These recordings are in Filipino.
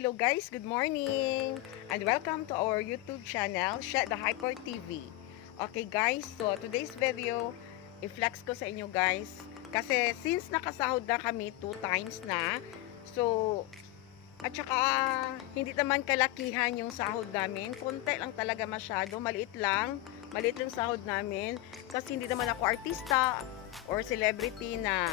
hello guys, good morning. And welcome to our YouTube channel, Shed the Hyper TV. Okay guys, so today's video, i-flex ko sa inyo guys. Kasi since nakasahod na kami two times na, so at saka hindi naman kalakihan yung sahod namin, konti lang talaga masyado, maliit lang, maliit lang sahod namin. Kasi hindi naman ako artista or celebrity na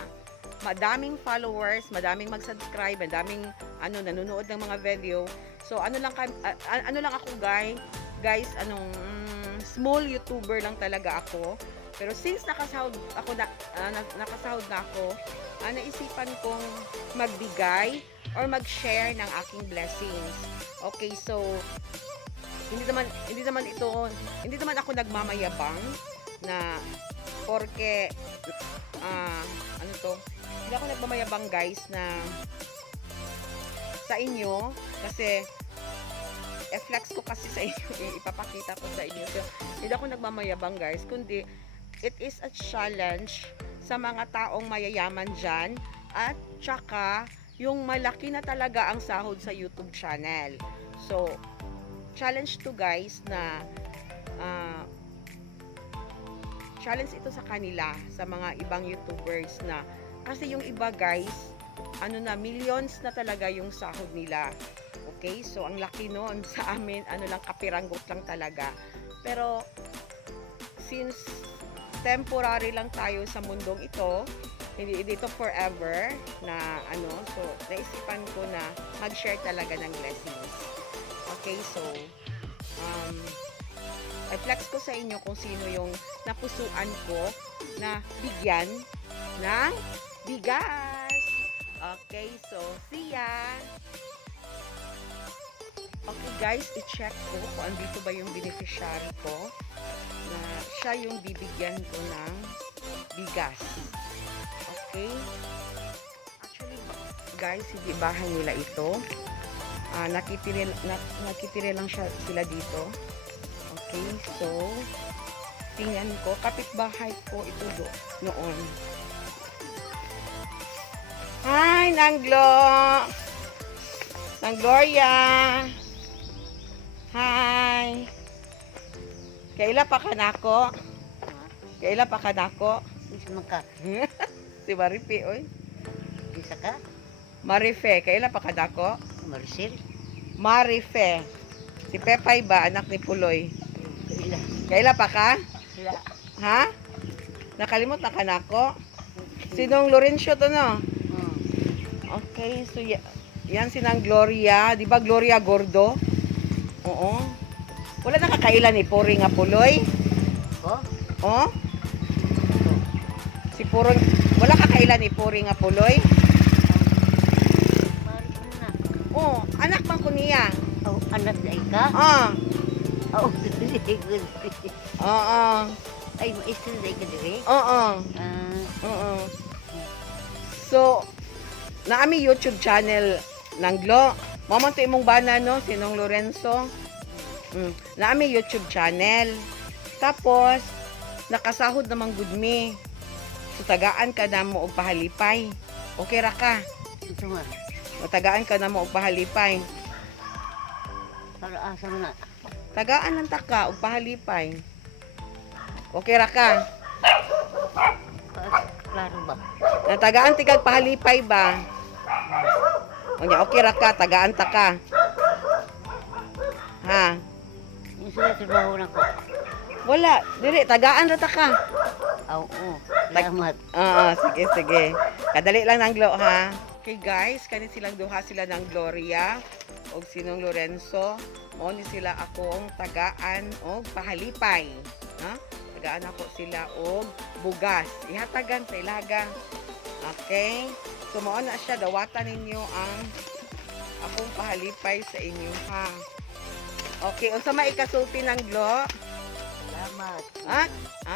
madaming followers, madaming mag-subscribe, madaming ano nanonood ng mga video. So ano lang kam- a- a- ano lang ako guys, guys anong mm, small YouTuber lang talaga ako. Pero since nakasahod ako na na- nakasahod na ako, ah, naisipan kong magbigay or mag-share ng aking blessings. Okay, so hindi naman hindi naman ito hindi naman ako nagmamayabang na porke ah ano to hindi ako nagmamayabang guys na sa inyo kasi i-flex ko kasi sa inyo ipapakita ko sa inyo. So, hindi ako nagmamayabang guys kundi it is a challenge sa mga taong mayayaman dyan at tsaka yung malaki na talaga ang sahod sa YouTube channel. So challenge to guys na ah, challenge ito sa kanila sa mga ibang YouTubers na kasi yung iba guys ano na millions na talaga yung sahod nila. Okay? So ang laki noon sa amin ano lang kapiranggot lang talaga. Pero since temporary lang tayo sa mundong ito hindi dito forever na ano so naisipan ko na mag-share talaga ng blessings okay? So um i-flex ko sa inyo kung sino yung napusuan ko na bigyan ng bigas. Okay, so see ya! Okay guys, i-check ko kung andito ba yung beneficiary ko na siya yung bibigyan ko ng bigas. Okay? Actually, guys, hindi bahay nila ito. Ah, nakitire, nak, nakitire lang siya, sila dito. Okay, so tingnan ko, kapitbahay ko ito do, noon. Hi, Nanglo! Nang Gloria! Hi! Kaila pa ka nako? Kaila pa ka nako? Bisa maka. si Marife, oy. Bisa ka? Marife, kaila pa ka nako? Marcel. Marife. Si Pepay ba, anak ni Puloy? Ila. Kaila pa ka? Ila. Ha? Nakalimot na ka nako? Sinong Lorenzo to no? Okay, so ya- yan si Nang Gloria. Di ba Gloria Gordo? Oo. Wala na kakailan ni Puri nga puloy. Oh? Oh? Si Puro, wala kakailan ni Puri nga puloy. Pari ko na. Oh, anak man ko niya. Oh, anak na ka? Ah, Oh, ko. oo. Ay, maestro na ka dire? Oo. Ah, Oo. So, naami YouTube channel ng Glo. Mamanto imong bana no, sinong Lorenzo. Mm. Naami YouTube channel. Tapos, nakasahod namang good me. So, tagaan ka na mo og pahalipay. Okay ra ka. ito nga. Matagaan ka na mo og pahalipay. Para asa na. Tagaan lang ta ka og pahalipay. Okay ra ka. Ka- Klaro ba? Natagaan tigag pahalipay ba? O niya, okay ra ka, tagaan ta ka. Ha? Sila trabaho na ko. Wala, dili, tagaan ra ta ka. Oo, oh, salamat. Oo, sige, sige. Kadali lang ng glo, ha? Okay guys, kani silang duha sila ng Gloria og sinong Lorenzo. Mo ni sila akong tagaan og pahalipay. Ha? Tagaan ako sila og bugas. Ihatagan sa ilaga. Okay? So, mao na siya. Dawatan ninyo ang akong pahalipay sa inyo, ha? Okay, unsa may ikasulti ng glo? Salamat. Ha?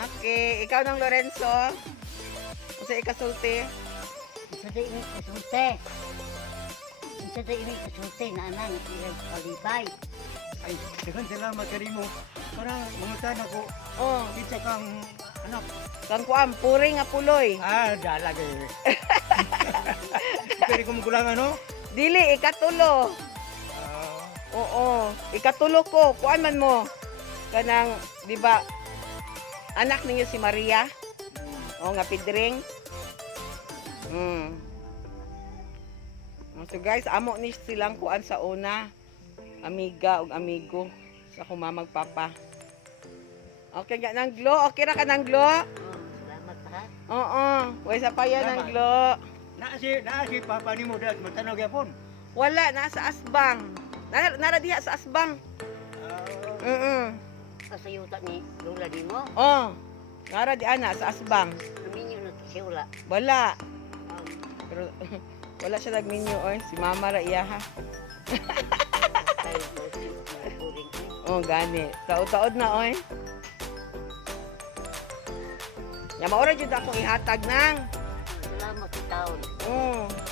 Okay, ikaw ng Lorenzo. Unsa ikasulti? Isa da ini kasunte. Isa da ini kasunti na anang ilang kalibay. Ay, dagan salamat kanimo. Para mangutan ako, Oh, kita kang anak. kang kuam puri nga puloy. Ah, dalag eh. Pwede ko magulang ano? Dili ikatulo. ikatulo ko, kuan man mo. Kanang, di ba, anak ninyo si Maria? O nga pidring. Mm. So guys, amo ni silang kuan sa una. Amiga ug amigo sa kumamag papa. Okay nga nang glo. Okay ra ka nang glo? Oh, salamat ha. Oo. Way sa pa yan ang Salamat. glo. Na si na si papa nimo dad matanog yapon. Wala nasa asbang. Nara, nara diha sa asbang. Ah, Mm. Kasayuta ni Lola di mo. Oh. Nara di ana sa asbang. Aminyo na to siya wala. Wala. Oh, Pero wala siya nagminyo oy. Si mama ra iya ha. Oh, gani. Taod-taod na oy. Ya maura jud akong ihatag nang. Salamat sa taon.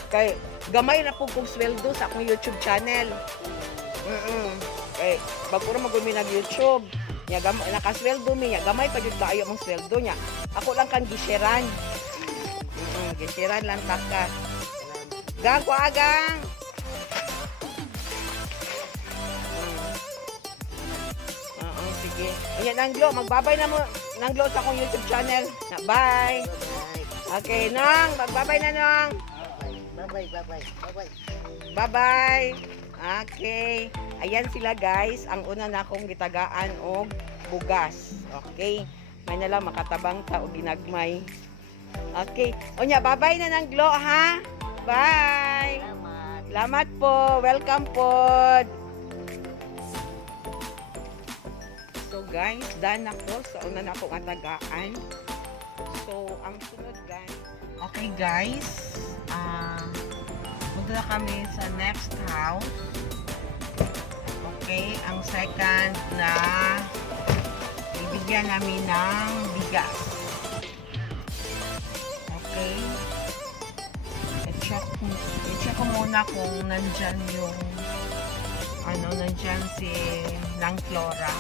Mm. Kay gamay na pug kong sweldo sa akong YouTube channel. Mm. Kay bago na magumi nag YouTube. Nya gamay nakasweldo mi nya gamay pa jud kaayo mong sweldo nya. Ako lang kan gisheran. Mm, gisheran lang taka. Salamat. Gang ko agang. Mm. Oo, sige. Ayan, Nanglo, magbabay na mo, Nanglo, sa akong YouTube channel. Na, bye. Okay, Nang, magbabay na, Nang. Bye-bye. Bye-bye. Bye-bye. Bye-bye. Okay. Ayan sila, guys. Ang una na akong gitagaan og bugas. Okay. May nalang makatabang ta og ginagmay. Okay. Onya, bye-bye na, Nanglo, ha? Bye. Salamat. Salamat po. Welcome po. So guys, done ako sa una na akong atagaan. So, ang sunod guys. Okay guys, ah punta na kami sa next house. Okay, ang second na bibigyan namin ng bigas. Okay. I-check, i-check ko muna kung nandyan yung ano, nandyan si Nang Flora.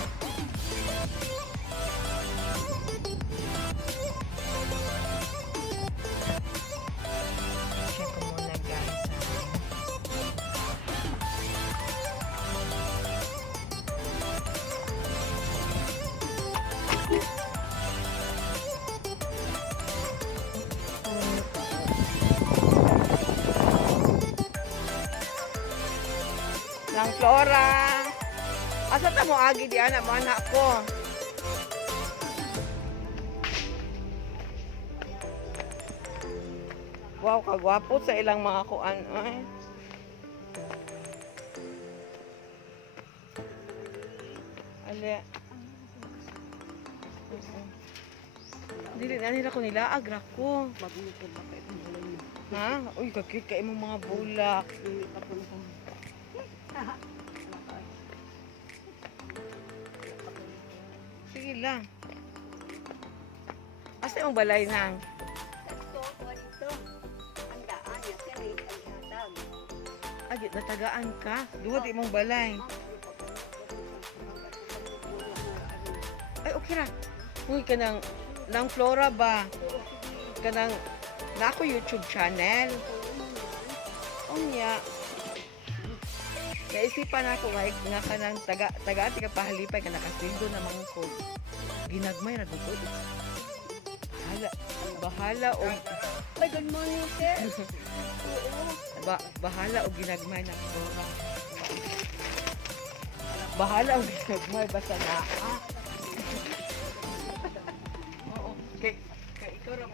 Flora. Asa ta mo agi di anak mo anak ko? Wow, kagwapo sa ilang mga kuan. Ay. Ale. Dili na nila ko nila agra ko. Ba kung wala niyo? Ha? Uy, kakit ka imong mga bulak. Hindi Yung balay nang? Ang ang. Agit, natagaan ka. Duha di mong balay. Ay, okay ra. Uy, kanang, nang Flora ba? Kanang, na ako YouTube channel. Oh, niya. Naisipan ako nga, nga kanang taga, taga, tiga pahalipay, ka nakasildo na mga ko. Ginagmay ra dito. Bahala, bahala o Ay, good morning, sir. ba, bahala o ginagmay ng Flora. Bahala o ginagmay basta na. Ah. Oo. Kay, kay ikaw ra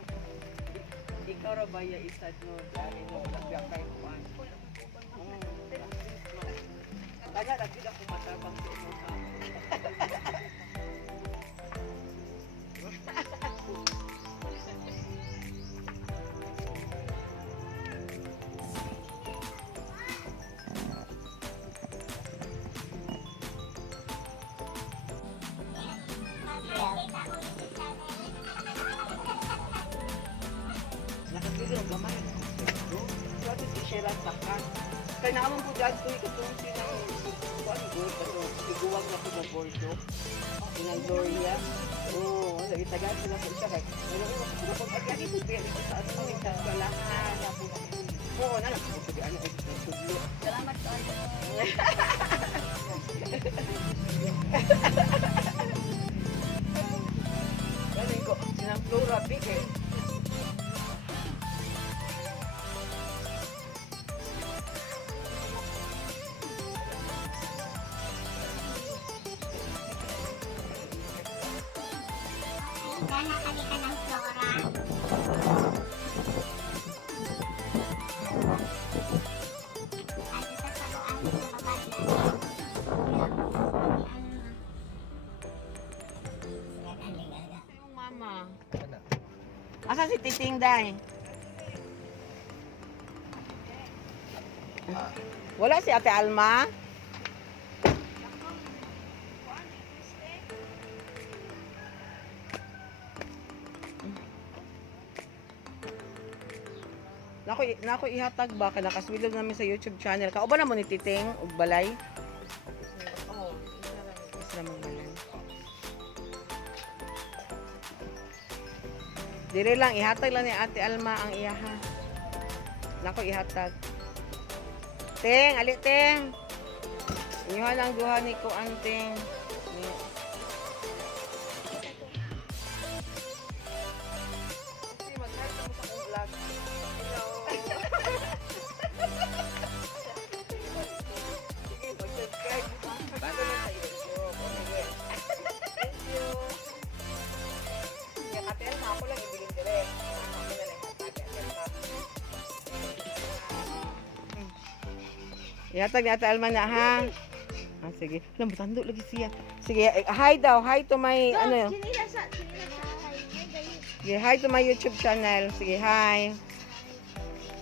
ikaw ra ba ya isad no dali no lagya kay kuan. Oo. Kaya lagi ako matabang sa imo ha. No? So, ato si Sheran Takan. Kaya naman po dyan ko ikatong sinang kuan go kato iguwag na po ng bordo. Oo, sa itagaan sila po siya kay. Wala ko ko pag agyagi ko biya dito sa ano ng eskwelahan. Oo, na lang ko di ano ko sa tudlo. Salamat Titing Day? Wala si Ate Alma? Nako, nako ihatag ba ka nakaswilo namin sa YouTube channel. Kao ba naman ni Titing ug balay? Dire lang ihatag lang ni Ate Alma ang iyaha. Nako ihatag. Teng, ali teng. Inyuhan ang duha ni ko anting. Ni- Ihatag ni Ate Alma na ha. Ah, sige. Alam, matando lagi siya. Sige, hi daw. Hi to my, ano yun? Sige, hi to my YouTube channel. Sige, hi.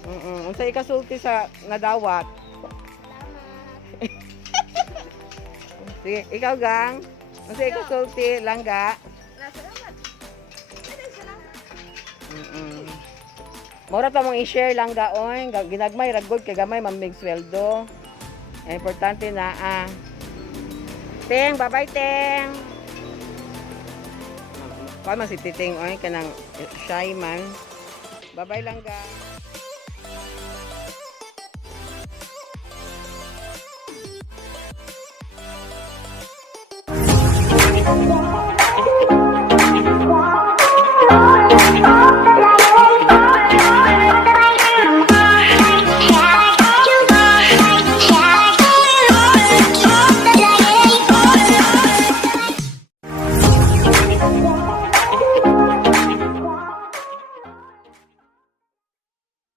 Mm Unsa ikasulti sa nadawat? Sige, ikaw gang. Unsa ikasulti langga? Salamat. Salamat. Mm. Mura ta mong i-share lang gaon, Ga- ginagmay ragod kay gamay mamig sweldo. Eh, importante na ah. Teng, bye-bye Teng. Kaya man si Titing oy kanang shy man. Bye-bye lang ga.